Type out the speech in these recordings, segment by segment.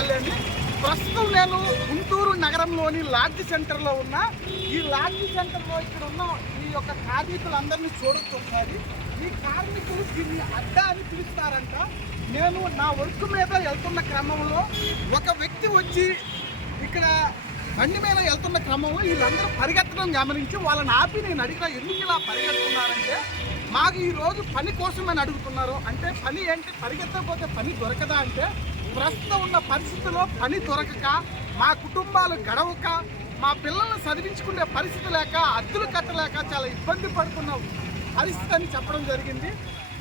కళ్యాణి. ప్రస్తుతం నేను గుంటూరు నగరంలోని లాడ్జ్ సెంటర్లో ఉన్న. ఈ లాడ్జ్ సెంటర్లో ఇక్కడ ఉన్న ఈ యొక్క కార్మికులందరినీ చూడొచ్చు ఒకసారి. ఈ కార్మికులు దీన్ని అడ్డా అని పిలుస్తారంట. నేను నా వర్క్ మీద వెళ్తున్న క్రమంలో ఒక వ్యక్తి వచ్చి ఇక్కడ బండి మీద వెళ్తున్న క్రమంలో వీళ్ళందరూ పరిగెత్తడం గమనించి వాళ్ళని ఆపి నేను అడిగిన, ఎందుకు ఇలా పరిగెడుతున్నారంటే మాకు ఈరోజు పని కోసమని అడుగుతున్నారు. అంటే పని ఏంటి, పరిగెత్తకపోతే పని దొరకదా అంటే, ప్రస్తుతం ఉన్న పరిస్థితుల్లో పని దొరకక, మా కుటుంబాలు గడవక, మా పిల్లల్ని చదివించుకునే పరిస్థితి లేక, అద్దెలు కట్టలేక చాలా ఇబ్బంది పడుతున్న పరిస్థితి అని చెప్పడం జరిగింది.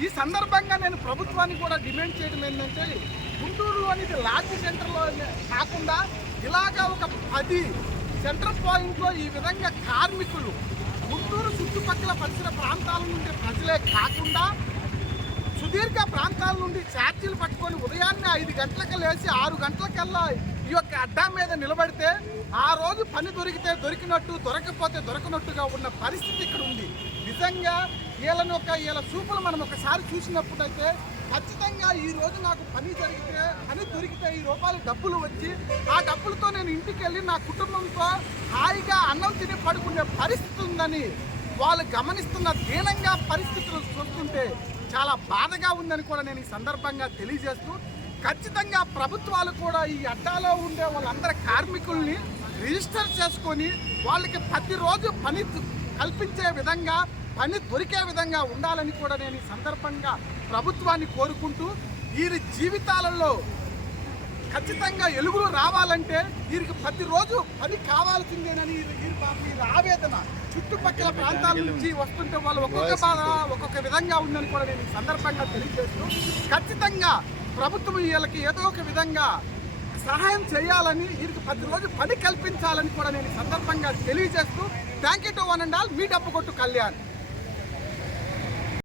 ఈ సందర్భంగా నేను ప్రభుత్వానికి కూడా డిమాండ్ చేయడం ఏంటంటే, గుంటూరులోని లాడ్జ్ సెంటర్లో కాకుండా ఇలాగా ఒక 10 సెంటర్ పాయింట్లో ఈ విధంగా కార్మికులు గుంటూరు చుట్టుపక్కల పరిసర ప్రాంతాల నుండి ప్రజలే కాకుండా సుదీర్ఘ ప్రాంతాల నుండి ఛార్జీలు పట్టుకొని ఉదయాన్నే 5 గంటలకు లేచి 6 గంటలకల్లా ఈ యొక్క అడ్డా మీద నిలబడితే ఆ రోజు పని దొరికితే దొరికినట్టు, దొరకకపోతే దొరకనట్టుగా ఉన్న పరిస్థితి ఇక్కడ ఉంది. నిజంగా వీళ్ళ చూపులు మనం ఒకసారి చూసినప్పుడైతే ఖచ్చితంగా ఈ రోజు నాకు పని దొరికితే ఈ రూపాయలు డబ్బులు వచ్చి ఆ డబ్బులతో నేను ఇంటికి వెళ్ళి నా కుటుంబంతో హాయిగా అన్నం తిని పడుకునే పరిస్థితి ఉందని వాళ్ళు గమనిస్తున్న దీనంగా పరిస్థితులు చూస్తుంటే చాలా బాధగా ఉందని కూడా నేను ఈ సందర్భంగా తెలియజేస్తూ, ఖచ్చితంగా ప్రభుత్వాలు కూడా ఈ అడ్డాలో ఉండే వాళ్ళందరి కార్మికుల్ని రిజిస్టర్ చేసుకొని వాళ్ళకి ప్రతిరోజు పని కల్పించే విధంగా, పని దొరికే విధంగా ఉండాలని కూడా నేను ఈ సందర్భంగా ప్రభుత్వాన్ని కోరుకుంటూ, వీరి జీవితాలలో ఖచ్చితంగా వెలుగులు రావాలంటే వీరికి ప్రతిరోజు పని కావాల్సిందేనని వీరి ఆవేదన చుట్టుపక్కల ప్రాంతాల నుంచి వస్తుంటే వాళ్ళు ఒక్కొక్క బాధ ఒక్కొక్క విధంగా ఉందని కూడా నేను ఈ సందర్భంగా తెలియజేస్తూ, ఖచ్చితంగా ప్రభుత్వం వీళ్ళకి ఏదో ఒక విధంగా సహాయం చేయాలని, వీరికి ప్రతిరోజు పని కల్పించాలని కూడా నేను ఈ సందర్భంగా తెలియజేస్తూ, thank you to one and all. మీ డబ్బు కొట్టు కళ్యాణ్.